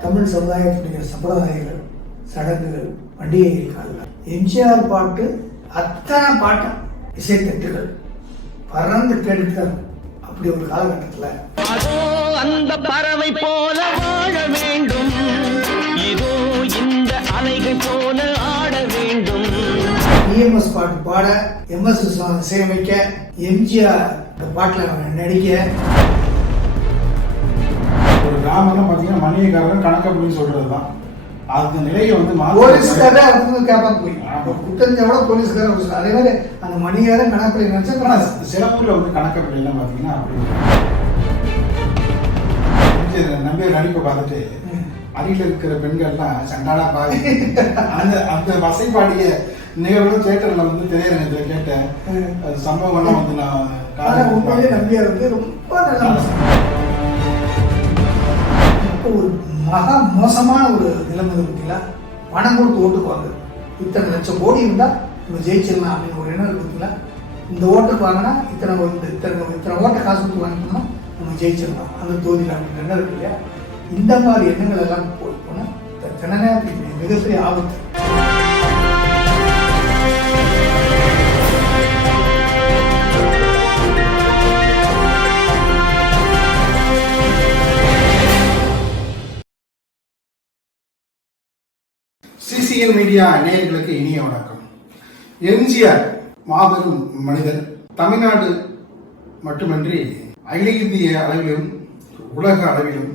தமிழ் சமுதாயத்துடைய சம்பிரதாயங்கள், சடங்குகள், பண்டிகைகள், எம்ஜிஆர் பாட்டு அத்தனை பாட்டம் இசைத்தட்டுகள் பறந்து கேட்கிறார். அப்படி ஒரு காலகட்டத்தில் அந்த பறவை போல வாழ வேண்டும், இதோ இந்த அலைகள் போல ஆட வேண்டும். டிஎம்எஸ் பாட்டு பாட, எம்எஸ் இசையமைக்க, எம்ஜிஆர் பாட்டில் நடிக்க. ஒரு கிராமம் பார்த்தீங்கன்னா மணியக்காரன் கணக்கு அப்படின்னு சொல்றதுதான். அந்த நிலையை வந்து போலீஸ்காரே அவங்க கேட்பாங்க போய் குற்றஞ்சோட போலீஸ்காரர் அதே மாதிரி அந்த மணியாரம் கணக்கு நினைச்சா சிறப்புல வந்து கணக்கப்படிலாம் பார்த்தீங்கன்னா அப்படி நம்பிய நடிப்பை பார்த்துட்டு அருகில் இருக்கிற பெண்கள்லாம் சண்டாடா பாதி அந்த அந்த வசைப்பாடிய நிகழ்வு தியேட்டர்ல வந்து திரையரங்கத்தில் கேட்ட சம்பவங்கள்லாம் வந்து நான் உண்மையிலே நம்பியார் வந்து ரொம்ப நல்லா ஒரு மகா மோசமான ஒரு நிலைமை இருக்குங்களா. பணம் கொடுத்து ஓட்டுக்குவாங்க. இத்தனை லட்சம் கோடி இருந்தால் நம்ம ஜெயிச்சிடலாம் அப்படின்னு ஒரு எண்ணம் இருக்குங்களா. இந்த ஓட்டுக்கு வாங்கினா இத்தனை ஓட்டை காசு கொடுத்து வாங்கிக்கணும், நம்ம ஜெயிச்சிடலாம் அந்த தொகுதியில் அப்படின்னு எண்ணம் இருக்கு இல்லையா. இந்த மாதிரி எண்ணங்கள் எல்லாம் போய் போனால் ஜனநாயகத்துக்கு மிகப்பெரிய ஆபத்து. சிசிஎன் மீடியா நேயர்களுக்கு இனிய வணக்கம். எம்ஜிஆர் மாபெரும் மனிதர். தமிழ்நாடு மட்டுமின்றி அகில இந்திய அளவிலும் உலக அளவிலும்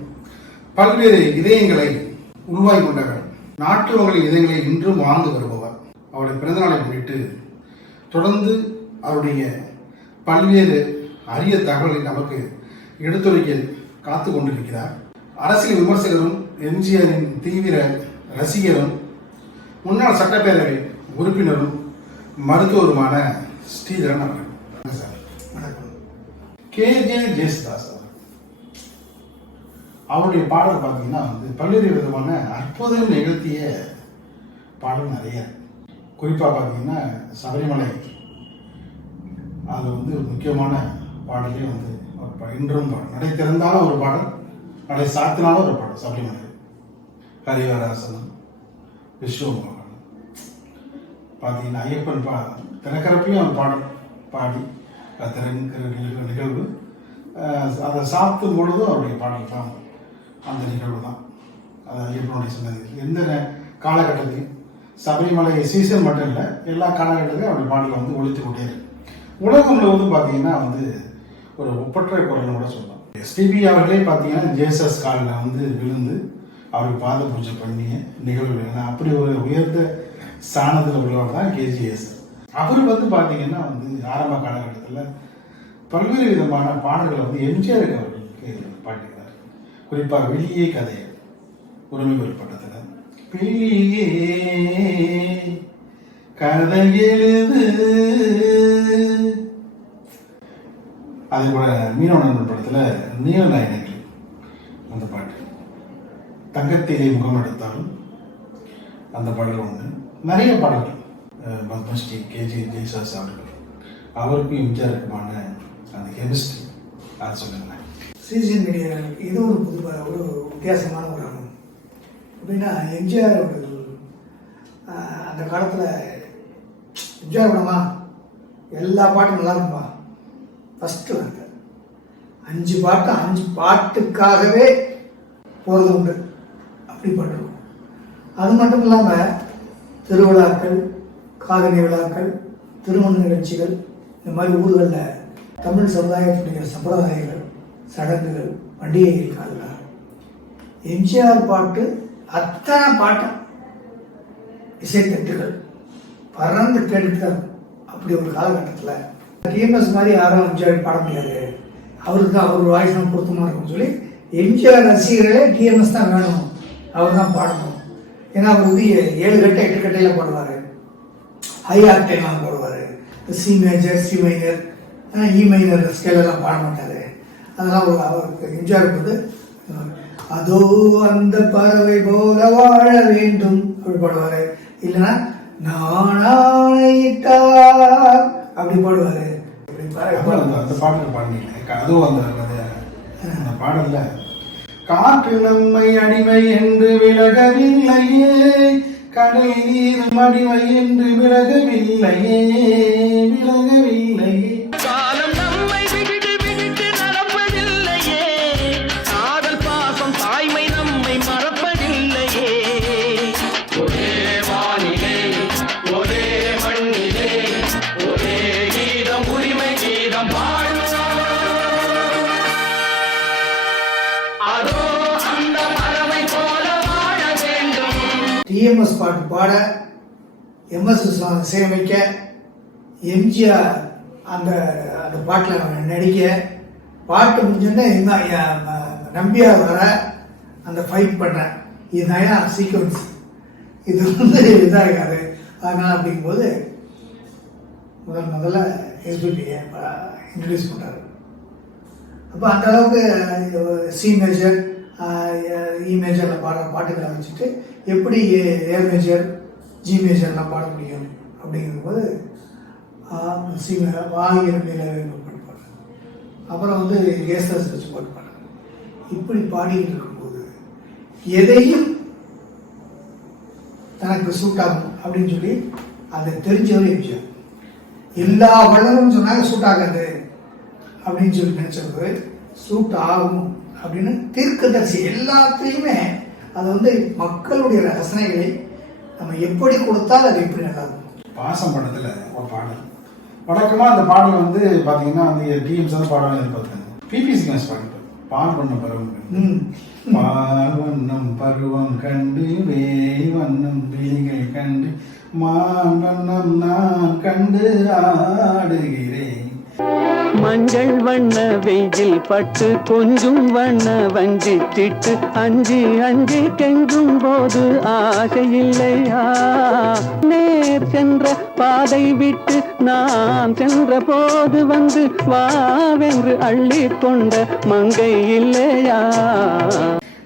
பல்வேறு இதயங்களை உருவாகி கொண்டவர். நாட்டு மக்களின் இதயங்களை இன்றும் வாழ்ந்து வருபவர். அவருடைய பிறந்தநாளை முன்னிட்டு தொடர்ந்து அவருடைய பல்வேறு அரிய தகவல்களை நமக்கு எடுத்துரைக்க காத்து கொண்டிருக்கிறார். அரசியல் விமர்சகரும் எம்ஜிஆரின் தீவிர ரசிகரும் முன்னாள் சட்டப்பேரவை உறுப்பினரும் மருத்துவருமான ஸ்ரீதரன் அவர்கள். கே.ஜே. ஜேசுதாஸ் அவருடைய பாடல் பார்த்தீங்கன்னா வந்து பல்வேறு விதமான அற்புதம் நிகழ்த்திய பாடல் நிறைய. குறிப்பாக பார்த்தீங்கன்னா சபரிமலை அதில் வந்து ஒரு முக்கியமான பாடலே வந்து இன்றும் நடை திறந்தாலும் ஒரு பாடல், நடை சாத்தினாலும் ஒரு பாடல். சபரிமலை, ஹரிவராசனம், விஸ்வமோகன் பார்த்தீங்கன்னா ஐயப்பன் திறக்கிறப்பையும் அந்த பாடல் பாடி திறக்கிற நிகழ்வு, அதை சாத்தும் பொழுதும் அவருடைய பாடல் தான் அந்த நிகழ்வு தான். அது ஐயப்பனுடைய சொன்னது. எந்த காலகட்டத்தையும் சபரிமலை சீசன் மட்டும் இல்லை, எல்லா காலகட்டத்திலையும் அவருடைய பாடலை வந்து ஒழித்து கொண்டே இருக்கு. உலகம்ல வந்து பார்த்தீங்கன்னா வந்து ஒரு ஒப்பற்ற குரல் கூட சொல்லலாம். எஸ்பிபி அவர்களே பார்த்தீங்கன்னா ஜேசஸ் காலில் வந்து விழுந்து அவருக்கு பாத பூஜை பண்ணிய நிகழ்வு. அப்படி ஒரு உயர்ந்த ஸ்தானத்தில் உள்ளவர் தான் கேஜிஎஸ். அவர் வந்து பார்த்தீங்கன்னா வந்து ஆரம்ப காலகட்டத்தில் பல்வேறு விதமான பாடல்களை வந்து எம்ஜிஆருக்கு அவர்களுக்கு பாடிக்கிறார். குறிப்பாக வெளியே கதை உரிமை குறிப்பிட்டதில் வெளியே கதை எழுது, அதே போல மீனவனன் படத்தில் நீலநாயகர்கள் அந்த பாட்டு, தங்கத்திலே முகம் எடுத்தாலும் அந்த பாடல் ஒன்று. நிறைய பாடல்கள் பத்மஸ்ரீ கே.ஜே. ஜேசுதாஸ் அவர்கள், அவருக்கும் எம்ஜிஆருக்குமான அந்த கெமிஸ்ட்ரி அது சொல்லுங்களேன். சிசிஎன் மீடியா இது ஒரு வித்தியாசமான ஒரு அனுபவம். அப்படின்னா எம்ஜிஆர் அவர்கள் அந்த காலத்தில் எம்ஜிஆர் படமா எல்லா பாட்டும் நல்லா இருக்குமா. ஃபஸ்ட்டு வந்து 5 பாட்டு 5 பாட்டுக்காகவே போகிறது உண்டு. அப்படி பண்ணுறோம். அது மட்டும் இல்லாமல் திருவிழாக்கள், காதணி விழாக்கள், திருமண நிகழ்ச்சிகள், இந்த மாதிரி ஊர்களில் தமிழ் சமுதாயத்துடைய சம்பிரதாயங்கள், சடங்குகள், பண்டிகைகள், எம்ஜிஆர் பாட்டு அத்தனை பாட்டம் இசைத்தட்டுகள் பறந்து கேட்கிறார். அப்படி ஒரு காலகட்டத்தில் டிஎம்எஸ் மாதிரி யாரும் எம்ஜிஆர் பாட முடியாது, அவருக்கு அவர் வாய்ஸ் தான் பொருத்தமாக இருக்கும்னு சொல்லி எம்ஜிஆர் ரசிகர்களே டிஎம்எஸ் தான் வேணும், அவர் தான் பாடணும். ஏன்னா அவர் வந்து 7 கட்டை 8 கட்டையில் பாடுவார், ஹை ஆக்டைன்லாம் பாடுவார், C major, C minor, E minor ஸ்கேலெல்லாம் பாட மாட்டார். அதெல்லாம் அவருக்கு எம்ஜிஆருக்கு வந்து அதோ அந்த பறவை போல வாழ வேண்டும் அப்படி பாடுவார். இல்லைன்னா நானாயிட்டார் அப்படி பாடுவார். அந்த பாடல் பாடினீங்க, அதுவும் அந்த பாடல்ல காற்று நம்மை அடிமை என்று விலகவில்லையே, கடல் நீரும் அடிமை என்று விலகவில்லையே, விலகவில்லையே. காலம் நம்மை விட்டு விட்டு நடப்பதில்லையே, காதல் பாசம் தாய்மை நம்மை மறப்பதில்லையே. ஒரே வானிலே ஒரே மண்ணிலே ஒரே கீதம், உரிமை கீதம் பாடும். அதோ அந்த பறவை போல வாழ வேண்டும். டிஎம்எஸ் பாட்டு பாட, எம்எஸ் இசையமைக்க, எம்ஜிஆர் அந்த அந்த பாட்டில் நடிக்க, பாட்டு முடிஞ்சோடனே நம்பியார் வர அந்த ஃபைட் பண்ணுறேன். இதுதான் சீக்வன்ஸ். இது வந்து இதாகாது. அதனால் அப்படிங்கும்போது முதல்ல எஸ்பிபியை இன்ட்ரடியூஸ் பண்ணுறாரு. அப்போ அந்த அளவுக்கு சி மேஜர், இ மேஜரில் பாடுற பாட்டுகளை வச்சுட்டு எப்படி ஏ மேஜர், ஜி மேஜர்லாம் பாட முடியும் அப்படிங்கும்போது சி வாகிரம் பாட்டு பாடுறேன். அப்புறம் வந்து ஏசஸ் வச்சு பாட்டு பாடுறேன். இப்படி பாடிக்கிட்டு இருக்கும்போது எதையும் தனக்கு சூட் ஆகும் அப்படின்னு சொல்லி அதை தெரிஞ்சவர் எம்ஜிஆர். எல்லா வளரும் சொன்னாங்க சூட் ஆகாது அப்படின்னு சொல்லி நினைச்சது சூட் ஆகும் அப்படின்னு தீர்க்கதரிசி. எல்லாத்துலேயுமே அது வந்து மக்களுடைய ரசனைகளை நம்ம எப்படி கொடுத்தால் அது எப்படி நல்லா இருக்கும். பாசம் படத்தில் ஒரு பாடல் வழக்கமாக அந்த பாடல் வந்து பார்த்தீங்கன்னா வந்து டிஎம்ஸ் தான் பாடலாம் எதிர்பார்த்தாங்க. BP singers பாடிப்பார். பால் பண்ண பருவம் பால் வண்ணம் பருவம் கண்டு வேய் வண்ணம் விழிகள் கண்டு மான் வண்ணம் நான் கண்டு ஆடுகிறேன். மஞ்சள் வண்ண வெயில் பட்டு கொஞ்சம் வண்ண வஞ்சி திட்டு அஞ்சி அஞ்சி கெஞ்சும் போது ஆசையில்லையா, நேர் சென்ற பாதை விட்டு நான் சென்ற போது வந்து வாவென்று அள்ளி கொண்ட மங்கை இல்லையா.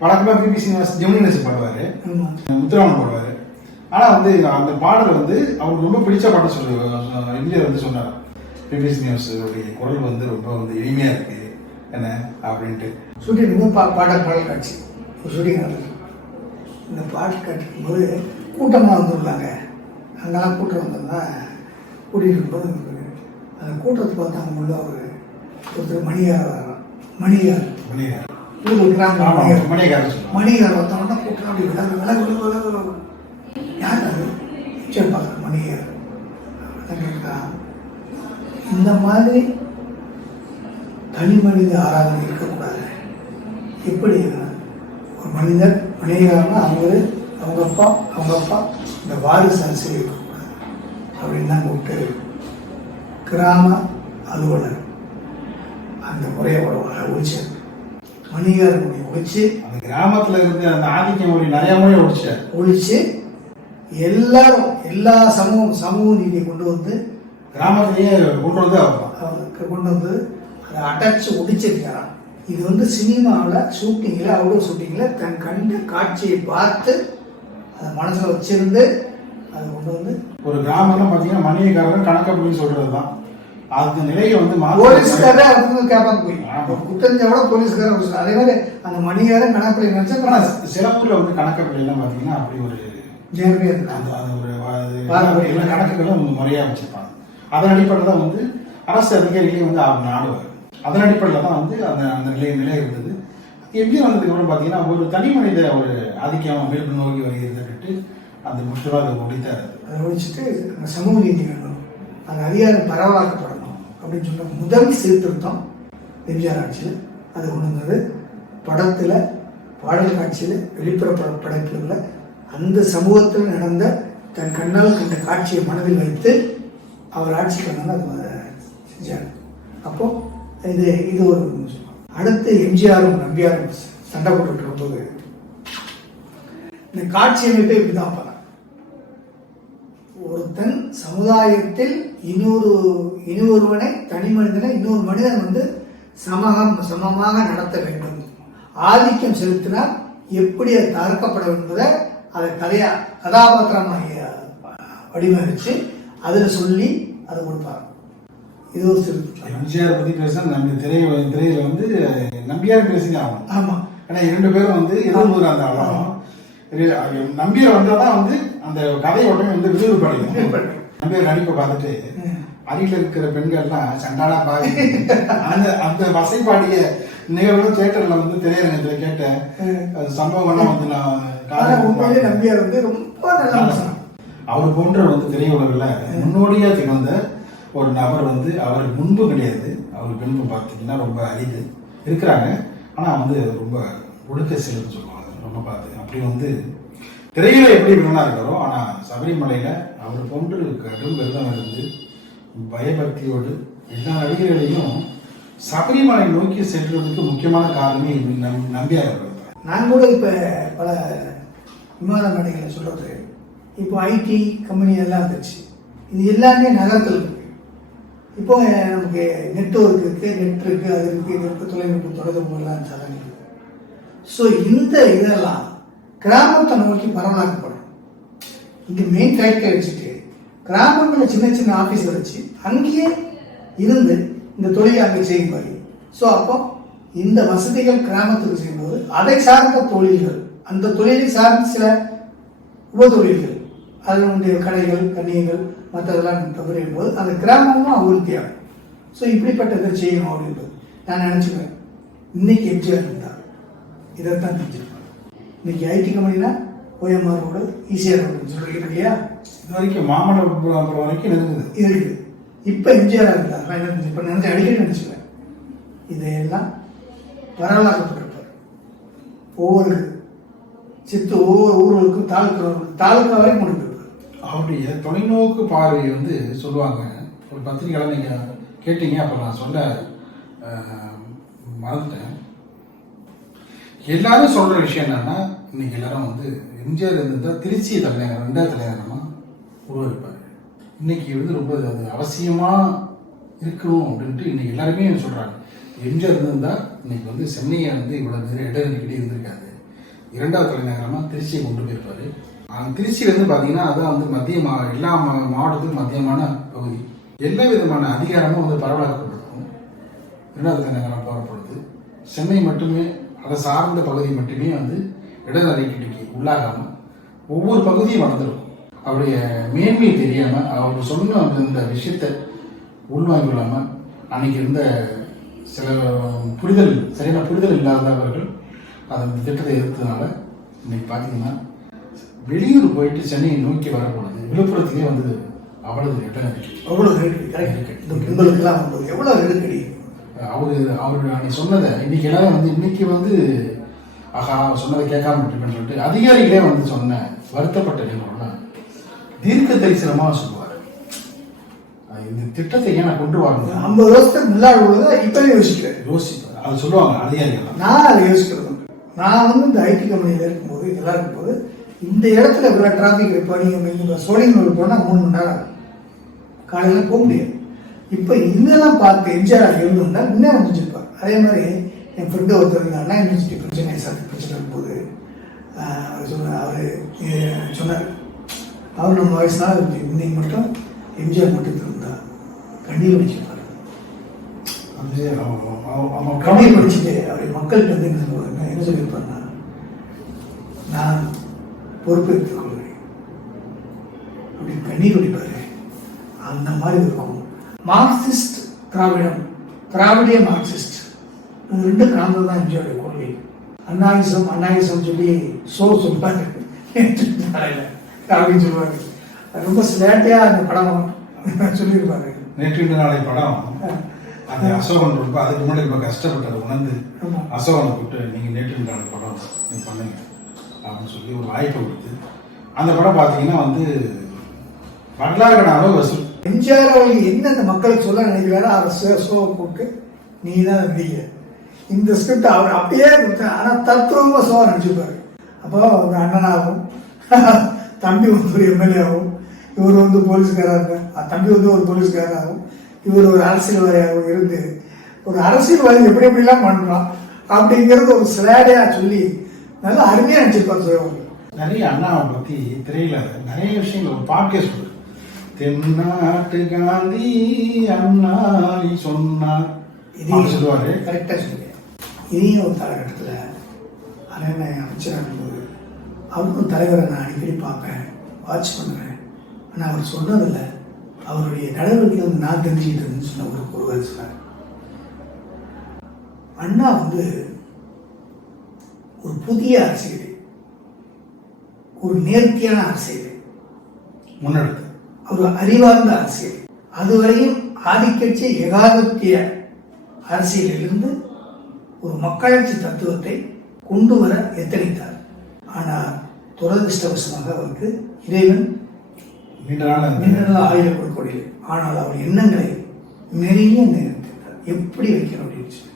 வழக்கமாக பிபி சிங்கர்ஸ் ஜெமினி பாடுவார், முத்துராமன் பாடுவார். ஆனால் வந்து அந்த பாடல் வந்து அவருக்கு ரொம்ப பிடிச்ச பாட்டு எம்ஜிஆர் வந்து சொன்னார். பிபிஎஸ் நியூஸுடைய குரல் வந்து ரொம்ப வந்து இனிமையாக இருக்குது என்ன அப்படின்ட்டு ஷூட்டிங் பாடல் காட்சி ஒரு ஷூட்டிங் நடந்தது. இந்த பாட்டு காட்சிக்கும் போது கூட்டமாக வந்துருந்தாங்க. அங்கெல்லாம் கூட்டம் வந்தோம்னா கூட்டிகிட்டு இருக்கும்போது அந்த கூட்டத்தை பார்த்து அவங்க உள்ள ஒருத்தர் மணியார் வர்றான். மணியார் ஊர் கிராமம் மணியார் பார்த்தோம்னா கூட்டம் அப்படி விலகு யார் அது சரி பார்க்குறேன் மணியார் கேட்குறான். இந்த மாதிரி தனி மனித ஆராதனை இருக்கக்கூடாது. எப்படி ஒரு மனிதர் மனிதர்னா அவங்க அப்பா இந்த வாரிசு அரசியல் இருக்கக்கூடாது அப்படின்னு தான் கூப்பிட்டு கிராம அலுவலர் அந்த முறையை ஒழிச்சார். மணிகார் மொழி ஒழிச்சு அந்த கிராமத்தில் இருந்த அந்த ஆதிக்க மொழி நிறைய மொழி ஒழிச்சு எல்லாரும் எல்லா சமூக நீதியை கொண்டு வந்து கிராமத்திலேயே கொண்டு வந்து அதை அடைச்சு ஒடிச்சிருக்கிறான். இது வந்து சினிமாவில் ஷூட்டிங்கில் அவுடோர் ஷூட்டிங்கில் தன் கண்டு காட்சியை பார்த்து அதை மனசில் வச்சிருந்து அதை கொண்டு வந்து ஒரு கிராமம்லாம் பார்த்தீங்கன்னா மணியக்காரன் கணக்கு அப்படின்னு சொல்றது தான். அதுக்கு நிலையை வந்து போலீஸ்காரே அவங்க கேட்பாங்க போய் குத்தஞ்ச விட போலீஸ்காரன் அதே மாதிரி அந்த மணிகாரன் கணக்கு நினைச்சா சில ஊரில் வந்து கணக்கப்பிள்ளைலாம் பார்த்தீங்கன்னா அப்படி ஒரு நேர்மையாக இருக்கு. அந்த ஒரு கணக்குகளும் முறையாக வச்சிருப்பாங்க. அதன் அடிப்படையில் தான் வந்து அரசு அதிகாரிகளே வந்து அவங்க நாடுவார். அதன் அடிப்படையில் தான் வந்து அந்த நிலை இருந்தது. எப்படி வந்ததுக்கு அப்புறம் பார்த்தீங்கன்னா ஒரு தனி மனித ஒரு ஆதிக்கம் மேற்கு நோக்கி வருகிறதுட்டு அந்த முஷ்டராக அதை ஒழித்தார். அதை ஒழிச்சிட்டு அந்த சமூக நீதி வேணும், அந்த அதிகாரம் பரவலாக்கப்படணும் அப்படின்னு சொன்ன முதல் சீர்திருத்தம் எம்ஜிஆர் ஆட்சியில் அது கொண்டு வந்தது. படத்தில் பாடல் காட்சியில் வெளிப்புற படைப்பில் உள்ள அந்த சமூகத்தில் நடந்த தன் கண்ணால் கண்ட காட்சியை மனதில் வைத்து அவர் ஆட்சிக்கு வந்தாலும் அது செஞ்சார். அப்போ இது ஒரு அடுத்து எம்ஜிஆரும் நம்பியாரும் சண்டை போட்டுட்டு இருக்கும்போது இந்த காட்சி அமைப்பை இப்படிதான் பண்ண ஒருத்தன் சமுதாயத்தில் இன்னொருவனை தனி மனிதனை இன்னொரு மனிதன் வந்து சமமாக நடத்த வேண்டும். ஆதிக்கம் செலுத்தினால் எப்படி அது தகர்க்கப்பட என்பதை அதை கதாபாத்திரமாக வடிவமைச்சு அதில் சொல்லி அதை கொடுப்பாங்க. இது ஒரு சிறு எம்ஜிஆர் பற்றி பேசினா நம்ம திரையில வந்து நம்பியார் பேசிங்க ஆகும். ஆமாம், ஏன்னா 2 பேரும் வந்து எதிர்முறை அந்த அவ்வளோ நம்பியர் வந்தால் தான் வந்து அந்த கதை உடனே வந்து விறுவிறுப்படையும். நம்பியர் நடிப்பை பார்த்துட்டு அருகில் இருக்கிற பெண்கள்லாம் சண்டாடா பாதி அந்த அந்த வசைப்பாடிய நிகழ்வு தியேட்டர்ல வந்து திரையரங்கத்துல கேட்ட சம்பவங்கள்லாம் வந்து நான் நம்பியார் வந்து ரொம்ப நல்லா அவர் போன்ற வந்து திரையுலகில் முன்னோடியா திகழ்ந்த ஒரு நபர் வந்து அவர் முன்பு கிடையாது. அவர் பின்பு பார்த்தீங்கன்னா ரொம்ப அரிது இருக்கிறாங்க. ஆனால் வந்து ரொம்ப ஒடுக்க செயல்னு சொல்லுவாங்க. ரொம்ப பார்த்து அப்படி வந்து திரையில எப்படி வில்லனா இருக்காரோ, ஆனால் சபரிமலையில அவர் போன்று கடும் விரதம் இருந்து பயபக்தியோடு எல்லா நடிகர்களையும் சபரிமலை நோக்கி செல்றதுக்கு முக்கியமான காரணமே நம்பியார் அவர்கள். நான் கூட இப்போ பல விமான மேடைகளை சொல்றது, இப்போ ஐடி கம்பெனி எல்லாம் இருந்துச்சு. இது எல்லாமே நகரத்தில் இருக்கு. இப்போ நமக்கு நெட்வொர்க் இருக்கு, நெட் இருக்கு, அது இருக்கு, இது இருக்கு, தொலைநுட்ப தொடர்புகள்லாம் சாதனை இருக்கு. ஸோ இந்த இதெல்லாம் கிராமத்தை நோக்கி பரவலாக்கப்படும். இங்கே மெயின் ஃபேக்டரி வச்சுட்டு கிராமங்களில் சின்ன சின்ன ஆஃபீஸை வச்சு அங்கேயே இருந்து இந்த தொழிலை அங்கே செய்யும் மாதிரி. ஸோ அப்போ இந்த வசதிகள் கிராமத்துக்கு செய்யும்போது அதை சார்ந்த தொழில்கள், அந்த தொழிலை சார்ந்த சில உபதொழில்கள், அதனுடைய கடைகள், கண்ணியங்கள், மற்றதெல்லாம் தவிரும் போது அந்த கிராமமும் அவங்களுக்கு ஆகும். ஸோ இப்படிப்பட்ட இதை செய்யணும் அப்படின்றது நான் நினச்சிக்குவேன். இன்னைக்கு எம்ஜிஆர் இருந்தால் இதைத்தான் செஞ்சிருப்பாங்க. இன்னைக்கு ஐடி கம்பெனினா ஓஎம்ஆர் ரோடு, ஈசிஆர் ரோடு சொல்லிருக்கு இல்லையா? இது வரைக்கும் மாமல்லபுரம் வரைக்கும் இருக்குது. இப்போ எம்ஜிஆர் இருந்தார். நான் என்ன இப்போ நினைச்சு அடிக்கடி நினச்சிக்குவேன், இதையெல்லாம் வரலாறுப்பட்டிருப்பார். ஒவ்வொரு ஒவ்வொரு ஊர்களுக்கும் தாலுக்கா வரைக்கும் கொண்டு போயிருப்பார். அவருடைய தொலைநோக்கு பார்வை வந்து சொல்லுவாங்க. ஒரு பத்திரிகையாளர் நீங்க கேட்டீங்க, அப்ப நான் சொல்ல மறந்துட்டேன். எல்லாரும் சொல்ற விஷயம் என்னன்னா, இன்னைக்கு எல்லாரும் வந்து எம்ஜிஆர் இருந்தால் திருச்சி தலைநகரம் 2வது தலைநகரமா உருவாப்பாரு. இன்னைக்கு வந்து ரொம்ப அது அவசியமா இருக்கணும் அப்படின்ட்டு இன்னைக்கு எல்லாருமே சொல்றாங்க. எம்ஜிஆர் இருந்தா இன்னைக்கு வந்து சென்னையை வந்து இவ்வளவு இடநெருக்கடி இருந்திருக்காது. 2வது தலைநகரமா திருச்சியை கொண்டு போயிருப்பாரு. திருச்சியிலேருந்து பார்த்தீங்கன்னா அதான் வந்து மத்திய எல்லா மாவட்டத்துக்கும் மத்தியமான பகுதி. எல்லா விதமான அதிகாரமும் வந்து பரவலாக்கப்பட்டிருக்கும். 2வது தலைநகரம் போறப்படுது. சென்னை மட்டுமே அதை சார்ந்த பகுதி மட்டுமே வந்து இடநெருக்கடிக்கு உள்ளாகாம ஒவ்வொரு பகுதியும் வளர்ந்துருக்கும். அவருடைய மேன்மை தெரியாம அவர் சொன்ன இந்த விஷயத்தை உள்வாங்கி கொள்ளாம அன்னைக்கு இருந்த சில சரியான புரிதல் இல்லாதவர்கள் அந்த திட்டத்தை எதிர்த்ததுனால இன்னைக்கு பார்த்தீங்கன்னா வெளியூர் போயிட்டு சென்னையை நோக்கி வரக்கூடாது. விழுப்புரத்துலேயே வந்து அவ்வளவு இடநெருக்கடி, அவ்வளோ நெருக்கடி, இந்த பெண்களுக்கெல்லாம் எவ்வளோ நெருக்கடி. அவரு அன்னைக்கு சொன்னதை இன்னைக்கு எல்லாரும் வந்து இன்னைக்கு வந்து ஆஹா சொன்னதை கேட்காம விட்டுருப்பேன்னு சொல்லிட்டு அதிகாரிகளே வந்து சொன்ன வருத்தப்பட்ட நிகழ்வுனா தீர்க்க தரிசனமாக சொல்லுவார். இந்த திட்டத்தை ஏன் நான் கொண்டு வரணும், 50 வருஷத்துக்கு முன்னாடி உள்ளதை இப்பவே யோசிப்பார். அது சொல்லுவாங்க அதிகாரிகள். நான் அதை யோசிக்கிறது. நான் வந்து இந்த ஐடி கம்பெனியில் இருக்கும்போது இதெல்லாம் இருக்கும்போது இந்த இடத்துல இவ்வளோ டிராஃபிக் இப்போ நீங்கள் சோழிங்கநல்லூர் போனால் 3 மணி நேரம் காலையில் போக முடியாது. இப்போ இதெல்லாம் பார்த்து எம்ஜிஆர் இருந்திருந்தா முன்னே முடிஞ்சிருப்பார். அதே மாதிரி என் ஃப்ரெண்டு ஒருத்தர் அண்ணா யூனிவர்சிட்டி பிரச்சனை பிரச்சனை இருக்கும்போது அவர் சொன்னார், அவர் நம்ம வயசுனால இன்னைக்கு மட்டும் எம்ஜிஆர் மட்டும் இருந்தா கண்ணீர் வச்சுப்பார். கண்ணீர் படிச்சுட்டு அவர் மக்கள்கிட்ட வந்து என்ன சொல்லியிருப்பாருன்னா, நான் பொறுப்பேற்றுக் கொள்கிறேன் அப்படின்னு கண்ணீர் வடிப்பாரு. அந்த மாதிரி இருக்கும். மார்க்சிஸ்ட் திராவிடிய மார்க்சிஸ்ட், இது 2 கலந்து தான் எம்ஜிஆருடைய கொள்கை. அண்ணாயிசம் சொல்லி சொல்லுவாங்க அப்படின்னு சொல்லுவாங்க. ரொம்ப ஸ்லேட்டையா அந்த படம் சொல்லியிருப்பாரு. நேற்று நாளை படம் அது அசோகன் ரொம்ப அதுக்கு முன்னாடி ரொம்ப கஷ்டப்பட்டது உணர்ந்து அசோகனை கூப்பிட்டு நீங்க நேற்று நாளை படம் பண்ணுங்க அப்படின்னு சொல்லி ஒரு வாய்ப்பை கொடுத்து அந்த படம் பார்த்தீங்கன்னா வந்து வரலாறு அளவு வசூல். எம்ஜிஆர் அவர்கள் என்ன அந்த மக்களுக்கு சொல்ல நினைக்கிறாரோ அதை ஷோவை போட்டு நீ தான் நடிக்க இந்த ஸ்கிரிப்ட் அவர் அப்படியே கொடுத்தேன். ஆனால் தத்துவமாக ஷோவை நடிச்சுப்பாரு. அப்போ அவங்க அண்ணனாகவும் தம்பி வந்து ஒரு எம்எல்ஏ ஆகும், இவர் வந்து போலீஸ்காராக, தம்பி வந்து ஒரு போலீஸ்காராகவும், இவர் ஒரு அரசியல்வாதியாகவும் இருந்து ஒரு அரசியல்வாதி எப்படி எப்படிலாம் பண்ணலாம் அப்படிங்கிறது ஒரு ஸ்லேடையா சொல்லி நல்லா அருமையாக நடிச்சிருப்பார் சார். நிறைய அண்ணாவை பற்றி திரையில நிறைய விஷயங்கள் ஒரு பாட்காஸ்ட் கொடுக்கு. தென்னாட்டு காந்தி அண்ணா சொன்னார் இதையும் சொல்லுவாரு. கரெக்டாக சொல்லுவேன். இதையும் ஒரு காலகட்டத்தில் அண்ணன் அமைச்சராக இருக்கும்போது அவரும் தலைவரை நான் அடிக்கடி பார்ப்பேன், வாட்ச் பண்ணுவேன். ஆனால் அவர் சொன்னதில்லை, அவருடைய நடவடிக்கை வந்து நான் தெரிஞ்சுக்கிட்டதுன்னு சொன்ன ஒரு வேறு சொன்னார். அண்ணா வந்து ஒரு புதிய அரசியல், ஒரு நேர்த்தியான அரசியல் முன்னெடுத்து, ஒரு அறிவார்ந்த அரசியல், அதுவரையும் ஆதிக்கட்சி ஏகாதிபத்திய அரசியலிலிருந்து ஒரு மக்களாட்சி தத்துவத்தை கொண்டு வர எத்தனித்தார். ஆனால் துரதிருஷ்டவசமாக அவருக்கு இறைவன் நீண்ட நாள் ஆயுத கொடுக்கவில்லை. ஆனால் அவர் எண்ணங்களை நிறைய நிறுத்தினார். எப்படி வைக்கணும் அப்படின்னு சொல்லி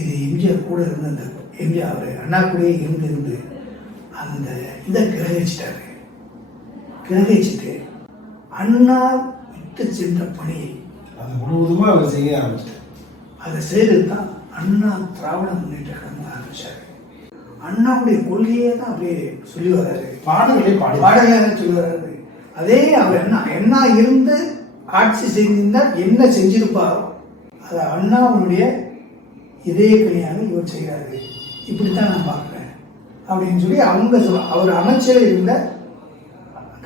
இது எம்ஜிஆர் கூட இருந்து அந்த எம்ஜிஆர் அவர் அண்ணா கூட இருந்து அந்த இதை கிரகிச்சிட்டாரு. கிரகிச்சுட்டு அண்ணா விட்டு சென்ற பணியை அது முழுவதுமாக அவர் செய்ய ஆரம்பிச்சிட்டார். அதை செய்தது தான் அண்ணா திராவிட முன்னேற்ற கழகம் ஆரம்பிச்சாரு. அண்ணாவுடைய கொள்கையே தான் அப்படியே சொல்லி வர்றாரு, பாடல்களை சொல்லி வர்றாரு. அதே அவர் என்ன இருந்து ஆட்சி செய்திருந்தால் என்ன செஞ்சிருப்பாரோ அதை அண்ணாவுடைய இதே கனியாக இவர் செய்கிறாரு. இப்படித்தான் நான் பார்க்குறேன் அப்படின்னு சொல்லி அவர் அமைச்சர் இருந்த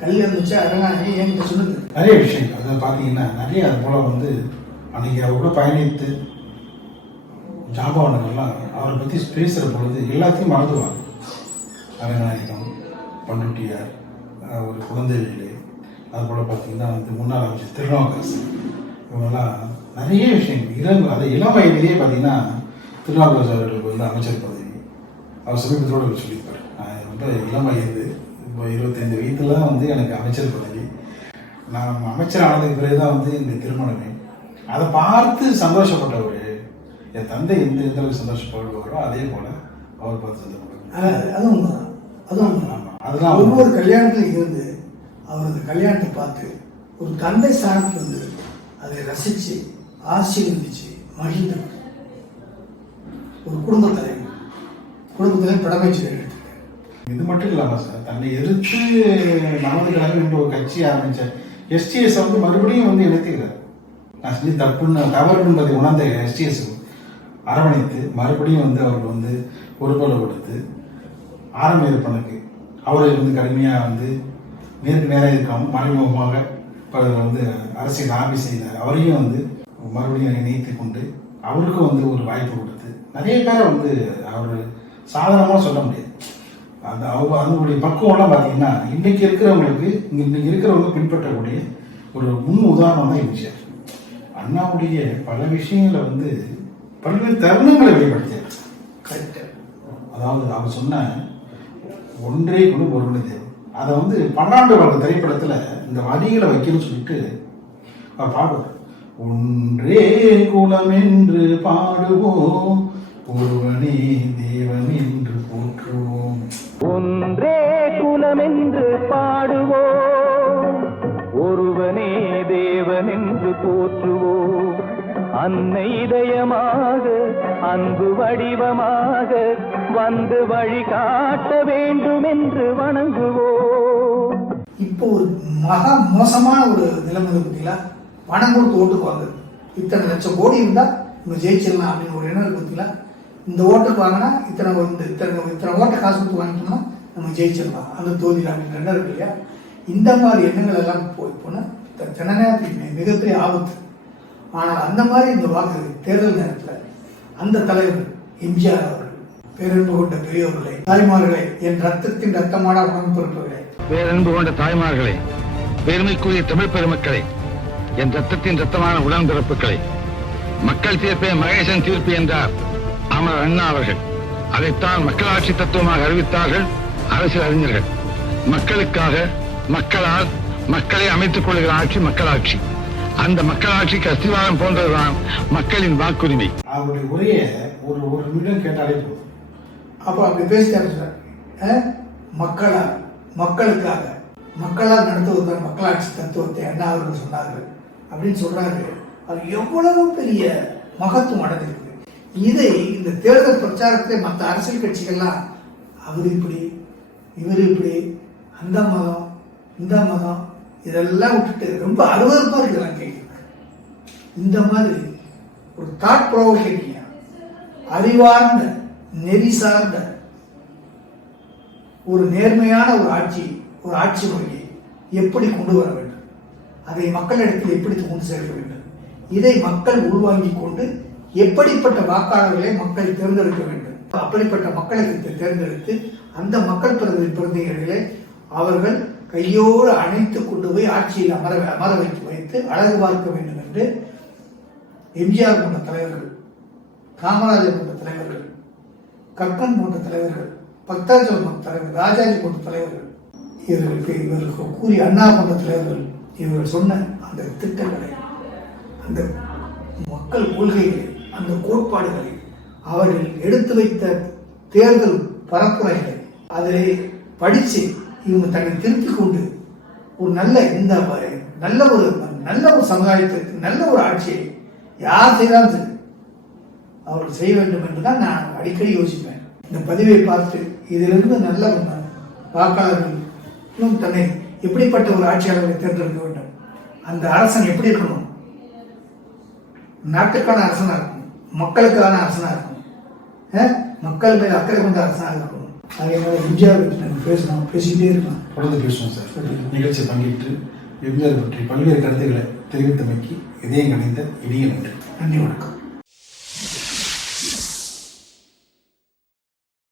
கல்யாணம் வச்சு அரங்காணி என்கிட்ட சொன்னது நிறைய விஷயம். அதை பார்த்தீங்கன்னா நிறைய அது போல வந்து அன்னைக்கு அவர் கூட பயணித்து ஜாபாவனங்கள்லாம் அவரை பற்றி பேசுகிற பொழுது எல்லாத்தையும் மறந்துவாங்க. அரங்கநாயகம், பண்ருட்டியார், ஒரு குழந்தைவேலு, அது போல் பார்த்தீங்கன்னா வந்து முன்னாள் அமைச்சர் திருநாவுக்கரசு, இவங்கெல்லாம் நிறைய விஷயங்கள் இளம் வயதிலேயே பார்த்தீங்கன்னா திருநாவுக்கரசு அவர்களுக்கு வந்து அமைச்சர் பதவி அவர் சமீபத்தோடு சொல்லியிருப்பார். ரொம்ப இளம் வயது, இப்போ 25 வயதுல தான் வந்து எனக்கு அமைச்சர் பதவி, நான் அமைச்சர் ஆனதுக்கு பிறகு தான் வந்து இந்த திருமணமே. அதை பார்த்து சந்தோஷப்பட்டவர் என் தந்தை எந்த அளவுக்கு சந்தோஷப்படுவாரோ அதே போல அவர் பார்த்து சந்தோஷப்படுவார். அதெல்லாம் ஒவ்வொரு கல்யாணத்தில் இருந்து அவர் அந்த கல்யாணத்தை பார்த்து ஒரு தந்தை ஸ்தானத்தில் வந்து அதை ரசித்து ஆசீர்வதிச்சு மகிழ்ந்தவர். ஒரு குடும்பத் தலைவர் படமைச்சர் எடுத்துருக்காரு. இது மட்டும் இல்லாமல் சார், தன்னை எதிர்த்து நமது கழகம் என்ற ஒரு கட்சி ஆரம்பித்த எஸ்டிஎஸ் வந்து மறுபடியும் வந்து இணைத்துக்கிறார். நான் செஞ்சு தவறு என்பதை உணர்ந்த எஸ்டிஎஸ் அரவணைத்து மறுபடியும் வந்து அவர்கள் வந்து பொறுப்பளவு கொடுத்து ஆரம்ப ஏற்பனுக்கு அவரை வந்து கடுமையாக வந்து நேருக்கு நேராக இருக்காமல் மறைமுகமாக வந்து அரசியல் ஆர்மி செய்தார். அவரையும் வந்து மறுபடியும் இணைத்து கொண்டு அவருக்கும் வந்து ஒரு வாய்ப்பு கொடுத்து நிறைய பேரை வந்து அவர் சாதாரணமாக சொல்ல முடியாது. அதனுடைய பக்குவம்லாம் பார்த்தீங்கன்னா இன்னைக்கு இருக்கிறவங்க பின்பற்றக்கூடிய ஒரு முன் உதாரணம் தான் எம்ஜிஆர். அண்ணாவுடைய பல விஷயங்களை வந்து பல்வேறு தருணங்களை வெளிப்படுத்தியார். அதாவது அவர் சொன்ன ஒன்றே குணு ஒருவனே தேவை, அதை வந்து பன்னாண்டு வாழ்க்கை திரைப்படத்துல இந்த வரிகளை வைக்கணும்னு சொல்லிட்டு அவர் பாடுவார். ஒன்றே குலம் என்று பாடுவோம், ஒருவனே தேவன் என்று போற்றுவோம். ஒன்றே குலம் என்று பாடுவோம், ஒருவனே தேவன் என்று போற்றுவோம். அன்னை இதயமாக அன்பு வடிவமாக வந்து வழி காட்ட வேண்டும் என்று வணங்குவோம். இப்போ ஒரு மகா மோசமான ஒரு நிலைமை பார்த்தீங்களா? பணம் கொடுத்து ஓட்டுக்கு வாங்குறது. இத்தனை லட்சம் கோடி இருந்தா நம்ம ஜெயிச்சிடலாம் அப்படின்னு ஒரு எண்ணம் இருக்கு பார்த்தீங்களா? இந்த ஓட்டுக்கு வாங்கினா இத்தனை ஓட்டை காசு கொடுத்து வாங்கிட்டோம்னா நம்ம ஜெயிச்சிடலாம் அந்த தொகுதியில் அப்படின்னு எண்ணம் இருக்கு இல்லையா? இந்த மாதிரி எண்ணங்கள் எல்லாம் போனால் ஜனநாயகத்துக்கு மிகப்பெரிய ஆபத்து. ஆனால் அந்த மாதிரி இந்த வாக்கு தேர்தல் நேரத்தில் அந்த தலைவர் எம்ஜிஆர் அவர்கள், பேரன்பு கொண்ட பெரியவர்களே, தாய்மார்களே, என் ரத்தத்தின் ரத்தமான உடன்பிறப்புகளே, பேரன்பு கொண்ட தாய்மார்களே, பெருமைக்குரிய தமிழ் பெருமக்களே, என் ரத்தத்தின் ரத்தமான உடன்பிறப்புகளே, மக்கள் தீர்ப்பே மகேசன் தீர்ப்பு என்றார் அமர் அண்ணா அவர்கள். அதைத்தான் மக்களாட்சி தத்துவமாக அறிவித்தார்கள் அரசியல் அறிஞர்கள். மக்களுக்காக, மக்களால், மக்களை அமைத்துக் கொள்கிற ஆட்சி மக்களாட்சி. அந்த மக்களாட்சிக்கு அஸ்திவாரம் போன்றதுதான் மக்களின் வாக்குரிமை. அவருடைய உரையை ஒரு நிமிடம் கேட்டாலே போதும். அப்போ அப்படி பேசிட்டாரு சார். மக்களுக்காக, மக்களால் நடத்துவதுதான் மக்களாட்சி தத்துவத்தை அண்ணா அவர்கள் சொன்னார்கள் அப்படின்னு சொல்றாரு. அது எவ்வளவு பெரிய மகத்துவம் அடைஞ்சிருக்கு. இதை இந்த தேர்தல் பிரச்சாரத்தில் மற்ற அரசியல் கட்சிகள்லாம் அவர் இப்படி, இவர் இப்படி, அந்த மதம், இந்த மதம், இதெல்லாம் விட்டுட்டு ரொம்ப அருவருப்பாக இதெல்லாம் கேட்குறாங்க. இந்த மாதிரி ஒரு தாட் ப்ரோவோகேட்டிங் அறிவார்ந்த, நெறி சார்ந்த ஒரு நேர்மையான ஒரு ஆட்சி முறையை எப்படி கொண்டு வர வேண்டும், அதை மக்களிடத்தில் எப்படி கொண்டு சேர்க்க வேண்டும், இதை மக்கள் உள்வாங்கிக் கொண்டு எப்படிப்பட்ட வாக்காளர்களை மக்கள் தேர்ந்தெடுக்க வேண்டும், அப்படிப்பட்ட மக்களை தேர்ந்தெடுத்து அந்த மக்கள் பிரதிநிதிகளை அவர்கள் கையோடு அணைத்து கொண்டு போய் ஆட்சியில் அமர வைத்து அழகு பார்க்க வேண்டும் என்று எம்ஜிஆர் போன்ற தலைவர்கள், காமராஜர் போன்ற தலைவர்கள், கக்கன் போன்ற தலைவர்கள், பக்தாஜல் போன்ற தலைவர், ராஜாஜி போன்ற தலைவர்கள், இவர்களுக்கு கூறிய அண்ணா போன்ற தலைவர்கள் இவர்கள் சொன்ன அந்த திட்டங்களை, அந்த மக்கள் கொள்கைகளை, அந்த கோட்பாடுகளை, அவர்கள் எடுத்து வைத்த தேர்தல் பரப்புரைகளை அதிலே படித்து இவங்க தன்னை திருத்திக் கொண்டு ஒரு நல்ல ஒரு சமுதாயத்திற்கு நல்ல ஒரு ஆட்சியை யார் செய்தாலும் சரி அவர்கள் செய்ய வேண்டும் என்றுதான் நான் அடிக்கடி யோசிப்பேன். இந்த பதிவை பார்த்து இதிலிருந்து நல்ல வாக்காளர்கள் தன்னை எப்படிப்பட்ட ஒரு ஆட்சியாளர்களை தேர்ந்தெடுக்க வேண்டும், அந்த அரசன் எப்படி இருக்கணும், நாட்டுக்கான அரசனா இருக்கணும், மக்களுக்கான அரசனா இருக்கணும், மக்கள் மேல் அக்கறை கொண்ட அரசனாக இருக்கணும். அதே மாதிரி எம்ஜிஆர் பற்றி பேசிக்கிட்டே இருக்கலாம், தொடர்ந்து பேசுவோம் சார். நிகழ்ச்சி பங்கேற்று எம்ஜிஆர் பற்றி பல்வேறு கருத்துக்களை தெரிவித்தமைக்கு இதயம் கணிந்த இனிய நன்றி. நன்றி, வணக்கம்.